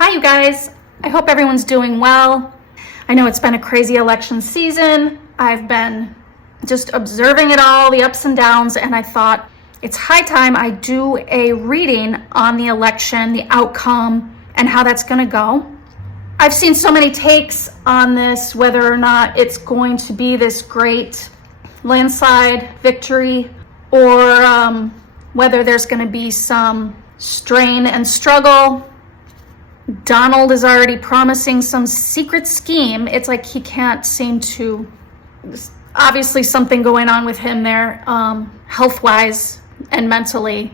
Hi, you guys. I hope everyone's doing well. I know it's been a crazy election season. I've been just observing it all, the ups and downs, and I thought it's high time I do a reading on the election, the outcome, and how that's going to go. I've seen so many takes on this, whether or not it's going to be this great landslide victory or whether there's going to be some strain and struggle. Donald is already promising some secret scheme. It's like he can't seem to, obviously something going on with him there, health-wise and mentally.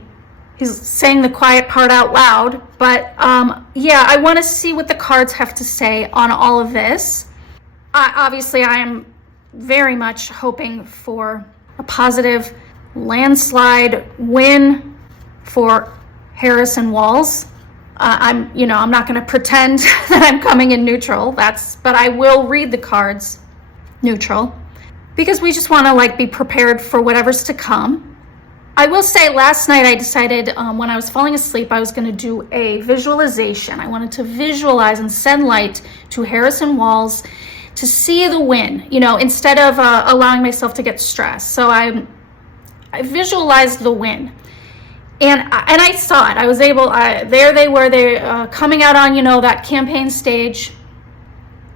He's saying the quiet part out loud, but yeah, I want to see what the cards have to say on all of this. Obviously, I am very much hoping for a positive landslide win for Harris and Walz. I'm not going to pretend that I'm coming in neutral. But I will read the cards neutral because we just want to be prepared for whatever's to come. I will say last night I decided when I was falling asleep, I was going to do a visualization. I wanted to visualize and send light to Harris and Walz to see the win, instead of allowing myself to get stressed. So I visualized the win. And I saw it. I was able, there they were, coming out on, that campaign stage.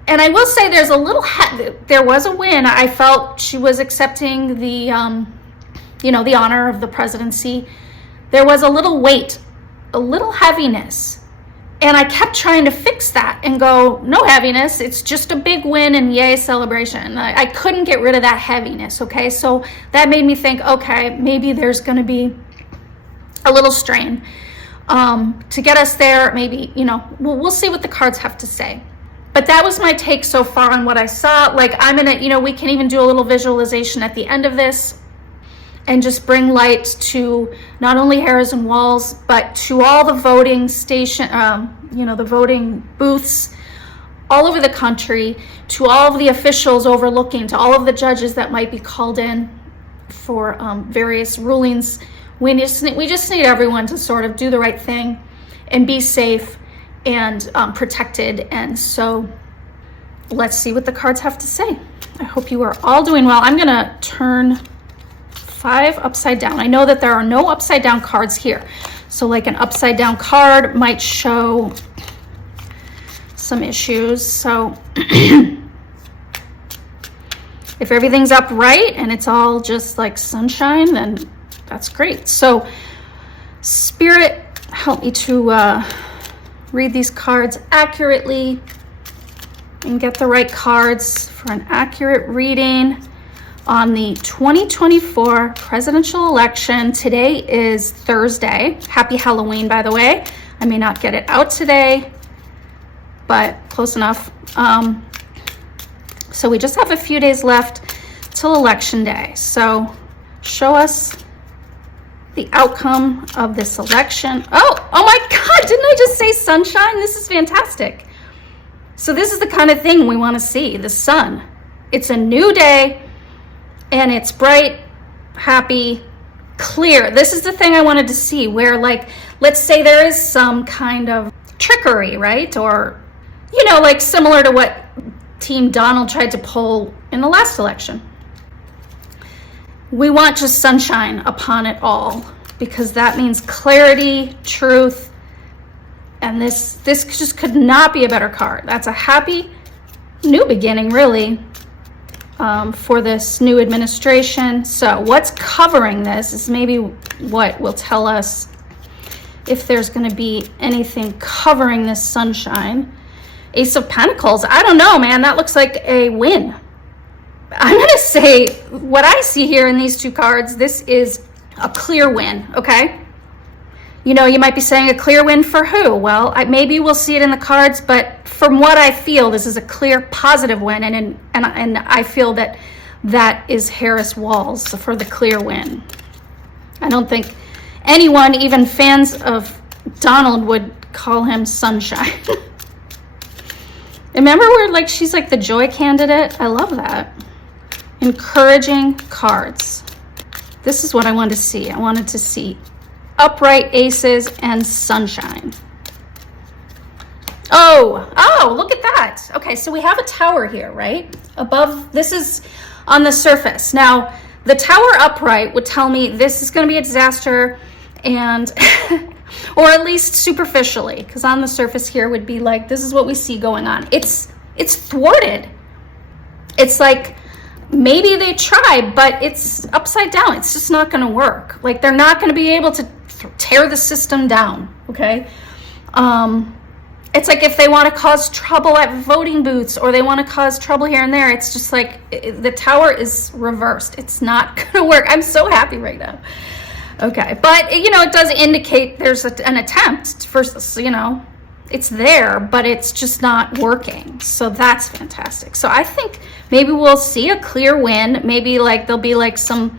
And I will say there was a win. I felt she was accepting the, the honor of the presidency. There was a little weight, a little heaviness. And I kept trying to fix that and go, no heaviness. It's just a big win and yay, celebration. I couldn't get rid of that heaviness, okay? So that made me think, okay, maybe there's going to be a little strain to get us there. Maybe, we'll see what the cards have to say. But that was my take so far on what I saw. I'm gonna, we can even do a little visualization at the end of this and just bring light to not only Harris and Walz, but to all the voting station, the voting booths all over the country, to all of the officials overlooking, to all of the judges that might be called in for various rulings. We just need everyone to sort of do the right thing and be safe and protected. And so let's see what the cards have to say. I hope you are all doing well. I'm going to turn 5 upside down. I know that there are no upside down cards here. So an upside down card might show some issues. So if everything's upright and it's all just like sunshine, then that's great. So Spirit, help me to read these cards accurately and get the right cards for an accurate reading on the 2024 presidential election. Today is Thursday. Happy Halloween, by the way. I may not get it out today, but close enough. So we just have a few days left till Election Day. So show us the outcome of this election. Oh my God, didn't I just say sunshine? This is fantastic. So this is the kind of thing we want to see, the sun. It's a new day and it's bright, happy, clear. This is the thing I wanted to see where let's say there is some kind of trickery, right? Or, similar to what Team Donald tried to pull in the last election. We want just sunshine upon it all because that means clarity, truth, and this just could not be a better card. That's a happy new beginning, really, for this new administration. So what's covering this is maybe what will tell us if there's going to be anything covering this sunshine. Ace of Pentacles. I don't know, man. That looks like a win. I'm going to say what I see here in these two cards, this is a clear win, okay? You might be saying a clear win for who? Well, maybe we'll see it in the cards, but from what I feel, this is a clear positive win, and I feel that is Harris Walz for the clear win. I don't think anyone, even fans of Donald, would call him sunshine. Remember where she's the joy candidate? I love that. Encouraging cards. This is what I wanted to see. I wanted to see upright aces and sunshine. Oh, look at that. Okay, so we have a tower here, right? Above, this is on the surface. Now, the tower upright would tell me this is going to be a disaster, and or at least superficially, because on the surface here would be like, this is what we see going on. It's thwarted. It's like, maybe they tried, but it's upside down. It's just not going to work. Like, they're not going to be able to tear the system down, okay? It's like if they want to cause trouble at voting booths, or they want to cause trouble here and there, it's just like the tower is reversed. It's not going to work. I'm so happy right now. Okay, but it does indicate there's an attempt for, it's there, but it's just not working. So that's fantastic. So I think maybe we'll see a clear win. Maybe like there'll be like some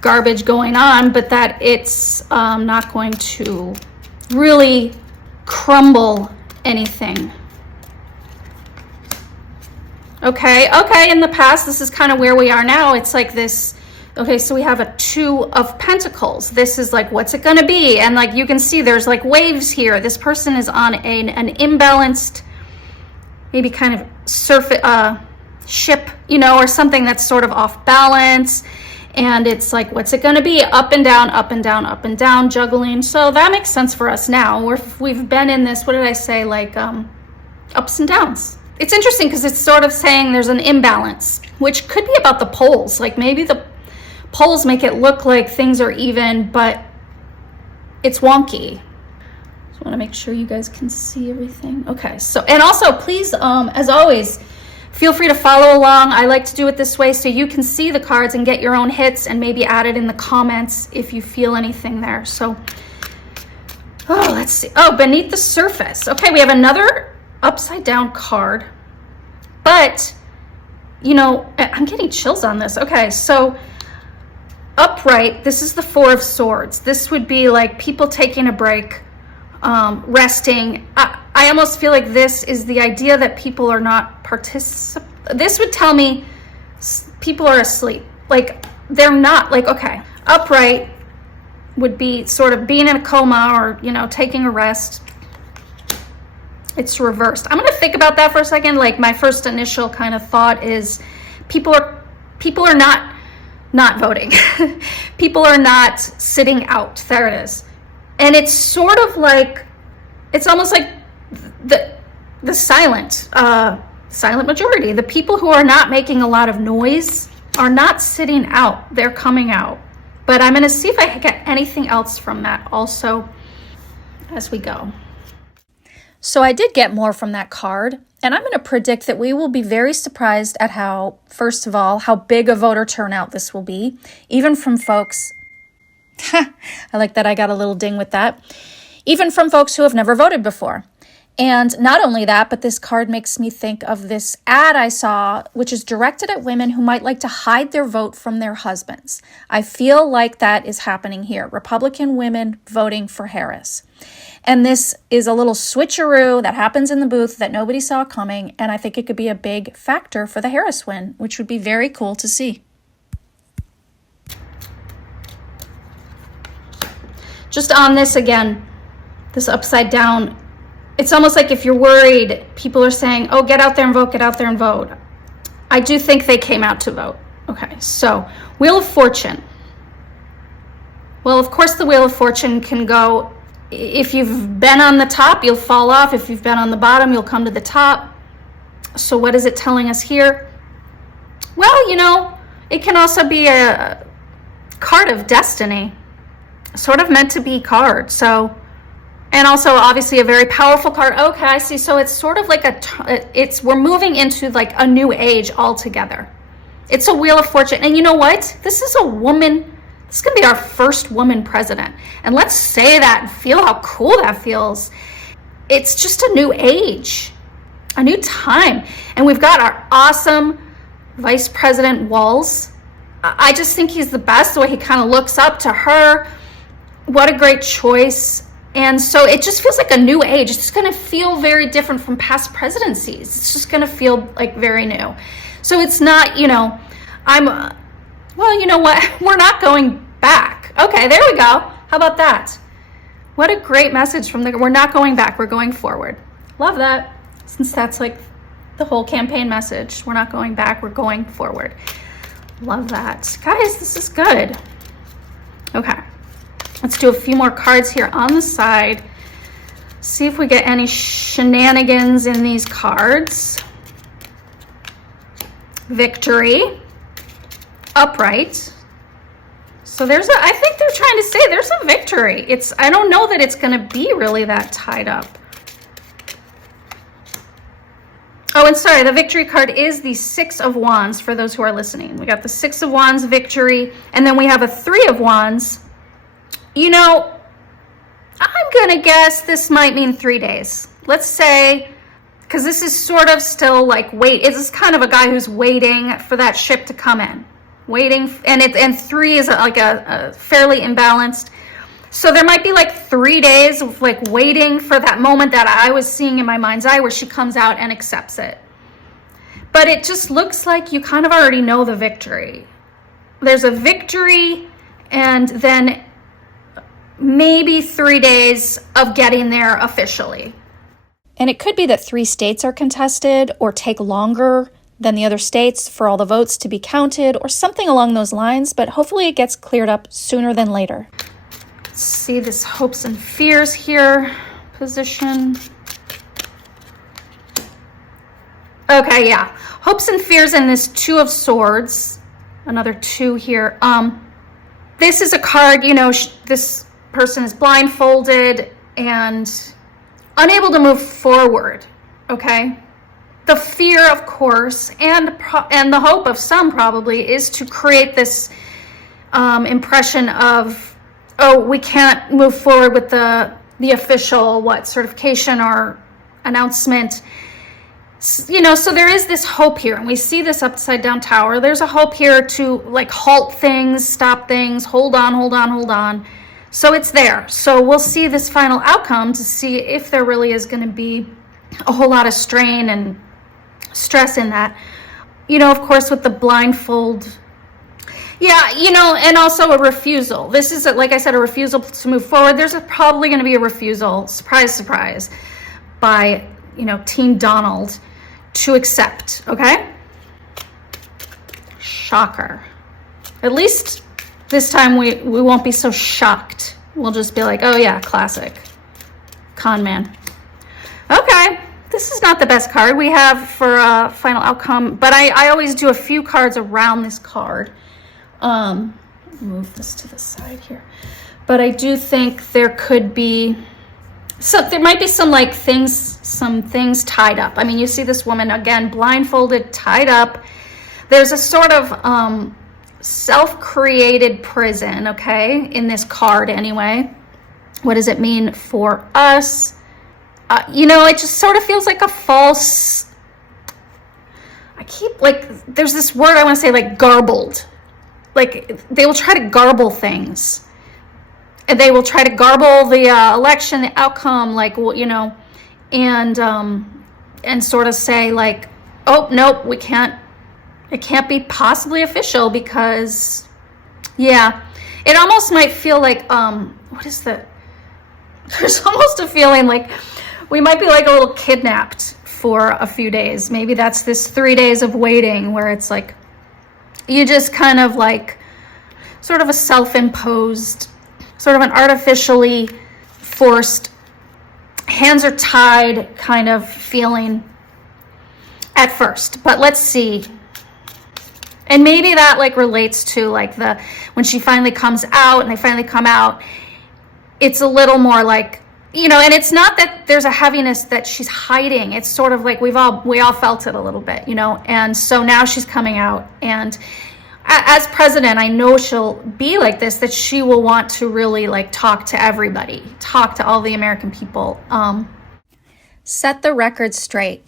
garbage going on, but that it's not going to really crumble anything. Okay, in the past, this is kind of where we are now. It's like this. Okay, so we have a 2 of Pentacles. This is like, what's it going to be? And like you can see, there's like waves here. This person is on an imbalanced, maybe kind of ship, or something that's sort of off balance. And it's like, what's it going to be? Up and down, up and down, up and down, juggling. So that makes sense for us now. We've been in this, what did I say? Like ups and downs. It's interesting because it's sort of saying there's an imbalance, which could be about the poles. Like maybe the poles make it look like things are even, but it's wonky. Just want to make sure you guys can see everything. Okay, so, and also please, as always, feel free to follow along. I like to do it this way so you can see the cards and get your own hits, and maybe add it in the comments if you feel anything there. So, let's see. Oh, beneath the surface. Okay, we have another upside down card, but, I'm getting chills on this. Okay, so upright, this is the 4 of Swords. This would be like people taking a break, resting. I almost feel like this is the idea that people are not this would tell me people are asleep. Like they're not, like, okay, upright would be sort of being in a coma, or, taking a rest. It's reversed. I'm going to think about that for a second. Like my first initial kind of thought is people are not voting. People are not sitting out. There it is. And it's sort of like, it's almost like the silent majority. The people who are not making a lot of noise are not sitting out. They're coming out. But I'm going to see if I can get anything else from that also as we go. So I did get more from that card, and I'm going to predict that we will be very surprised at first of all, how big a voter turnout this will be, even from folks, I like that I got a little ding with that, even from folks who have never voted before. And not only that, but this card makes me think of this ad I saw, which is directed at women who might like to hide their vote from their husbands. I feel like that is happening here. Republican women voting for Harris. And this is a little switcheroo that happens in the booth that nobody saw coming, and I think it could be a big factor for the Harris win, which would be very cool to see. Just on this again, this upside down, it's almost like if you're worried, people are saying, oh, get out there and vote, get out there and vote. I do think they came out to vote. Okay, so Wheel of Fortune. Well, of course, the Wheel of Fortune can go, if you've been on the top, you'll fall off. If you've been on the bottom, you'll come to the top. So what is it telling us here? Well, it can also be a card of destiny, sort of meant to be card. So, and also obviously a very powerful card. Okay, I see. So it's sort of like we're moving into like a new age altogether. It's a Wheel of Fortune. And you know what? This is a woman. This is going to be our first woman president. And let's say that and feel how cool that feels. It's just a new age, a new time. And we've got our awesome Vice President Walz. I just think he's the best, the way he kind of looks up to her. What a great choice. And so it just feels like a new age. It's just going to feel very different from past presidencies. It's just going to feel like very new. So it's not, well, you know what? We're not going back. Okay, there we go. How about that? What a great message we're not going back. We're going forward. Love that, since that's like the whole campaign message. We're not going back, we're going forward. Love that. Guys, this is good. Okay, let's do a few more cards here on the side. See if we get any shenanigans in these cards. Victory. Upright. So there's a, I think they're trying to say there's a victory. I don't know that it's going to be really that tied up. Oh, and sorry, the victory card is the Six of Wands for those who are listening. We got the Six of Wands, victory, and then we have a Three of Wands. You know, I'm going to guess this might mean 3 days. Let's say, because this is sort of still like this is kind of a guy who's waiting for that ship to come in. Waiting, and 3 is like a fairly imbalanced. So there might be like 3 days of like waiting for that moment that I was seeing in my mind's eye where she comes out and accepts it. But it just looks like you kind of already know the victory. There's a victory, and then maybe 3 days of getting there officially. And it could be that 3 states are contested or take longer than the other states for all the votes to be counted or something along those lines, but hopefully it gets cleared up sooner than later. Let's see this hopes and fears here position. Okay, yeah. Hopes and fears in this Two of Swords. Another 2 here. This is a card, you know, this person is blindfolded and unable to move forward, okay? The fear, of course, and the hope of some probably is to create this impression of, oh, we can't move forward with the official, certification or announcement. You know, so there is this hope here, and we see this upside down tower. There's a hope here to like halt things, stop things, hold on, hold on, hold on. So it's there. So we'll see this final outcome to see if there really is going to be a whole lot of strain and stress in that. You know, of course, with the blindfold. Yeah, you know, and also a refusal. This is, like I said, a refusal to move forward. There's probably going to be a refusal, surprise, surprise, by, you know, Team Donald to accept, okay? Shocker. At least this time we won't be so shocked. We'll just be like, oh yeah, classic. Con man. Okay, this is not the best card we have for a final outcome, but I always do a few cards around this card. Move this to the side here. But I do think there could be, so there might be some things tied up. I mean, you see this woman, again, blindfolded, tied up. There's a sort of self-created prison, okay, in this card anyway. What does it mean for us? You know, it just sort of feels like a false, there's this word I want to say, like garbled. Like they will try to garble things. And they will try to garble the election, the outcome, like, well, you know, and sort of say like, oh, nope, we can't, it can't be possibly official because, yeah, it almost might feel like, there's almost a feeling like we might be like a little kidnapped for a few days. Maybe that's this 3 days of waiting where it's like, you just kind of like, sort of a self-imposed, sort of an artificially forced, hands are tied kind of feeling at first. But let's see. And maybe that like relates to like when she finally comes out and they finally come out, it's a little more like, you know, and it's not that there's a heaviness that she's hiding. It's sort of like we all felt it a little bit, you know, and so now she's coming out, and as president, I know she'll be like this, that she will want to really like talk to everybody, talk to all the American people. Set the record straight.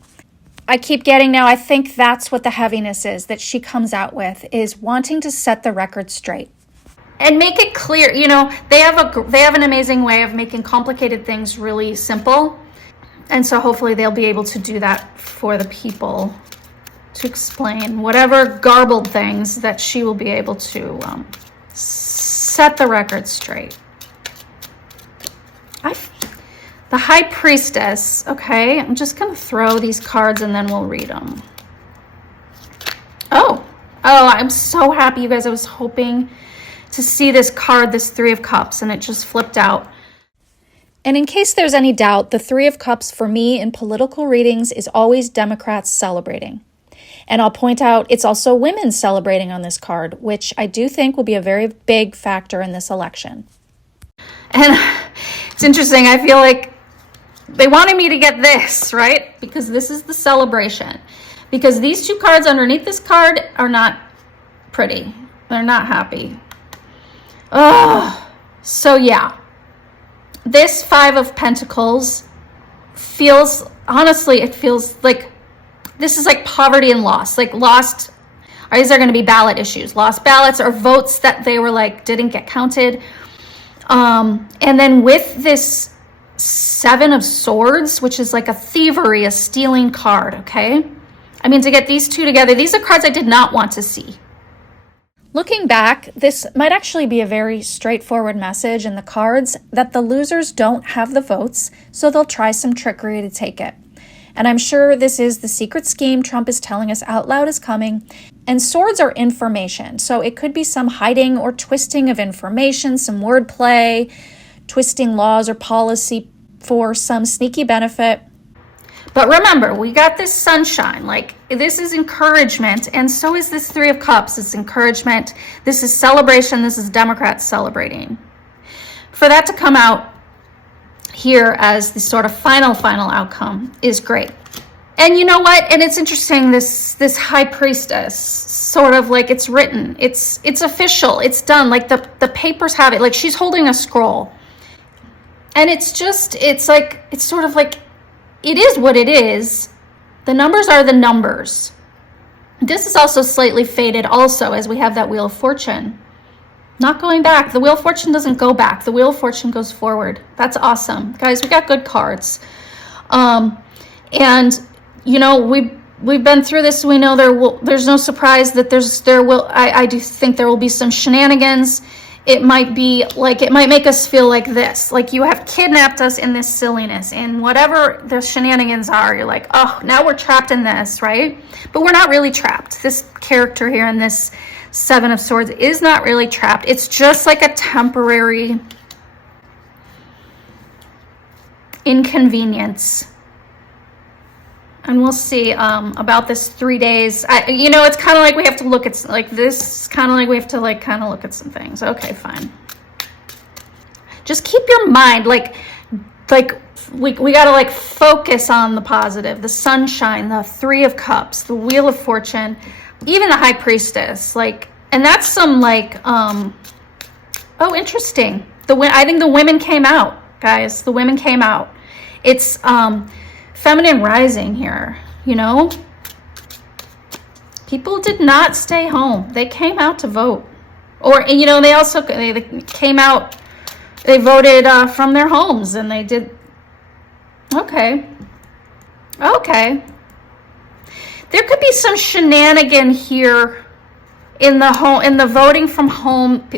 I keep getting now, I think that's what the heaviness is that she comes out with, is wanting to set the record straight. And make it clear, you know, they have an amazing way of making complicated things really simple. And so hopefully they'll be able to do that for the people, to explain whatever garbled things, that she will be able to set the record straight. The High Priestess. Okay, I'm just going to throw these cards and then we'll read them. Oh, I'm so happy, you guys. I was hoping to see this card, this Three of Cups, and it just flipped out. And in case there's any doubt, the Three of Cups for me in political readings is always Democrats celebrating. And I'll point out it's also women celebrating on this card, which I do think will be a very big factor in this election. And it's interesting. I feel like they wanted me to get this, right? Because this is the celebration. Because these two cards underneath this card are not pretty. They're not happy. Oh, so yeah. This Five of Pentacles feels, honestly, it feels like this is like poverty and loss. Like lost, or is there going to be ballot issues? Lost ballots or votes that they were like, didn't get counted. And then with this Seven of Swords, which is like a thievery, a stealing card, okay? I mean, to get these two together, these are cards I did not want to see. Looking back, this might actually be a very straightforward message in the cards that the losers don't have the votes, so they'll try some trickery to take it. And I'm sure this is the secret scheme Trump is telling us out loud is coming. And swords are information, so it could be some hiding or twisting of information, some wordplay, twisting laws or policy for some sneaky benefit. But remember, we got this sunshine. Like, this is encouragement, and so is this Three of Cups. It's encouragement. This is celebration. This is Democrats celebrating. For that to come out here as the sort of final outcome is great. And you know what? And it's interesting, this High Priestess, sort of like it's written. It's official. It's done. Like the papers have it. Like she's holding a scroll. And it's sort of like, it is what it is. The numbers are the numbers. This is also slightly faded also, as we have that Wheel of Fortune. Not going back. The Wheel of Fortune doesn't go back. The Wheel of Fortune goes forward. That's awesome. Guys, we got good cards. And, you know, we've been through this. We know there's no surprise that I do think there will be some shenanigans. It might make us feel like this, like you have kidnapped us in this silliness, and whatever the shenanigans are, you're like, oh, now we're trapped in this, right? But we're not really trapped. This character here in this Seven of Swords is not really trapped. It's just like a temporary inconvenience. And we'll see about this 3 days. It's kind of like we have to look at, like, this kind of like we have to, like, kind of look at some things. Okay, fine. Just keep your mind, like we got to, like, focus on the positive, the sunshine, the Three of Cups, the Wheel of Fortune, even the High Priestess. Like, and that's some, like, oh, interesting. I think the women came out, guys. The women came out. It's, feminine rising here, you know? People did not stay home. They came out to vote. Or, you know, they came out, they voted from their homes, and they did, okay. There could be some shenanigan here in the voting from home,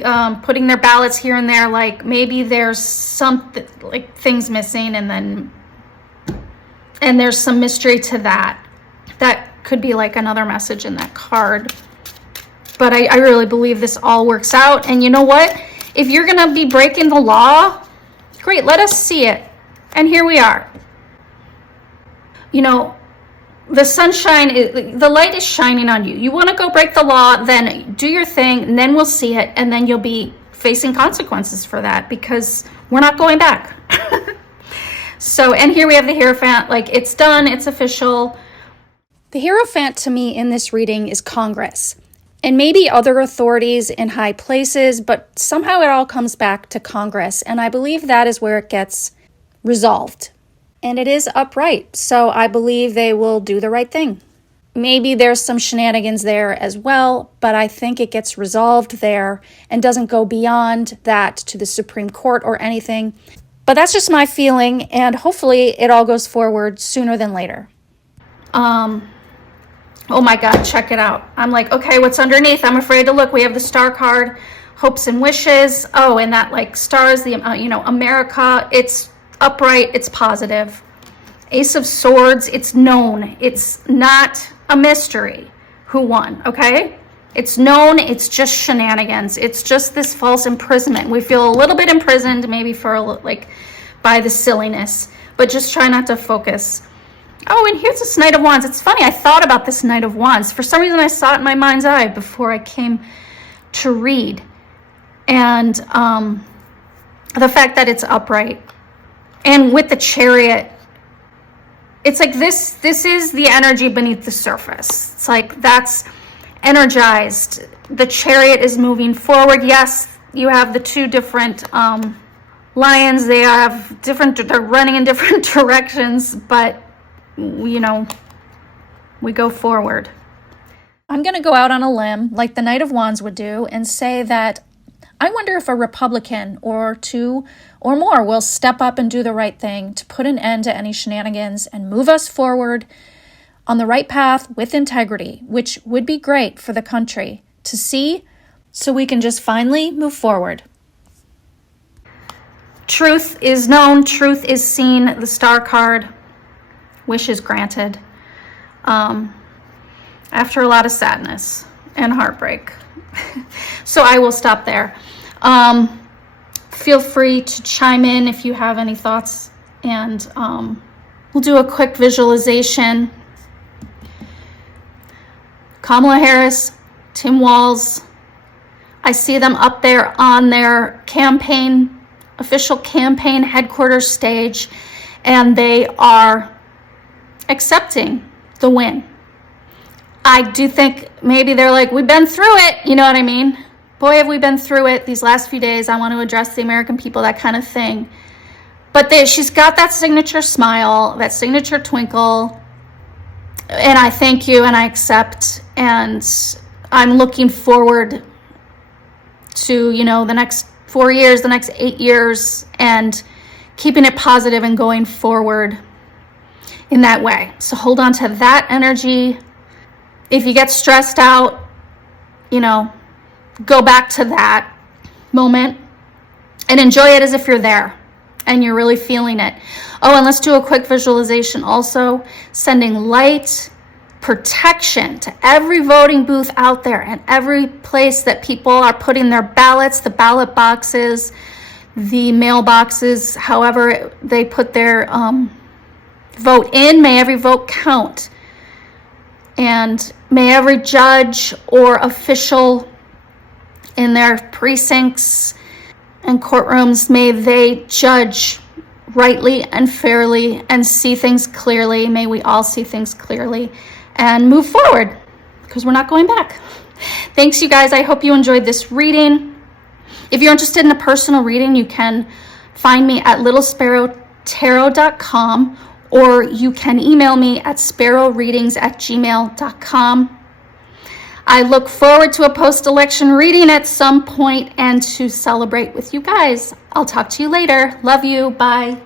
putting their ballots here and there, like maybe there's something, like things missing, and there's some mystery to that. That could be like another message in that card. But I really believe this all works out. And you know what? If you're going to be breaking the law, great, let us see it. And here we are. You know, the sunshine, the light is shining on you. You want to go break the law, then do your thing, and then we'll see it. And then you'll be facing consequences for that, because we're not going back. So, and here we have the Hierophant, like it's done, it's official. The Hierophant to me in this reading is Congress, and maybe other authorities in high places, but somehow it all comes back to Congress, and I believe that is where it gets resolved. And it is upright, so I believe they will do the right thing. Maybe there's some shenanigans there as well, but I think it gets resolved there and doesn't go beyond that to the Supreme Court or anything. But that's just my feeling, and hopefully it all goes forward sooner than later. Oh my God, check it out. I'm like, okay, what's underneath? I'm afraid to look. We have the Star card, hopes and wishes. Oh, and that like stars, the, America. It's upright, it's positive. Ace of Swords, it's known. It's not a mystery who won, okay? It's known, it's just shenanigans. It's just this false imprisonment. We feel a little bit imprisoned, maybe for like by the silliness, but just try not to focus. Oh, and here's this Knight of Wands. It's funny, I thought about this Knight of Wands. For some reason, I saw it in my mind's eye before I came to read. And the fact that it's upright. And with the Chariot, it's like this is the energy beneath the surface. It's like that's energized. The Chariot is moving forward. Yes, you have the two different lions. They're running in different directions, but you know, we go forward. I'm going to go out on a limb like the Knight of Wands would do and say that I wonder if a Republican or two or more will step up and do the right thing to put an end to any shenanigans and move us forward on the right path with integrity, which would be great for the country to see so we can just finally move forward. Truth is known, truth is seen, the Star card, wishes granted. After a lot of sadness and heartbreak. So I will stop there. Feel free to chime in if you have any thoughts, and we'll do a quick visualization. Kamala Harris, Tim Walz, I see them up there on their official campaign headquarters stage, and they are accepting the win. I do think maybe they're like, we've been through it, you know what I mean? Boy, have we been through it these last few days. I want to address the American people, that kind of thing. But she's got that signature smile, that signature twinkle, and I thank you and I accept, and I'm looking forward to, you know, the next 4 years, the next 8 years, and keeping it positive and going forward in that way. So hold on to that energy. If you get stressed out, you know, go back to that moment and enjoy it as if you're there and you're really feeling it. Oh, and let's do a quick visualization also, sending light, protection to every voting booth out there and every place that people are putting their ballots, the ballot boxes, the mailboxes, however they put their vote in. May every vote count. And may every judge or official in their precincts and courtrooms, may they judge rightly and fairly and see things clearly. May we all see things clearly and move forward, because we're not going back. Thanks, you guys. I hope you enjoyed this reading. If you're interested in a personal reading, you can find me at littlesparrowtarot.com, or you can email me at SparrowReadings@gmail.com. I look forward to a post-election reading at some point and to celebrate with you guys. I'll talk to you later. Love you. Bye.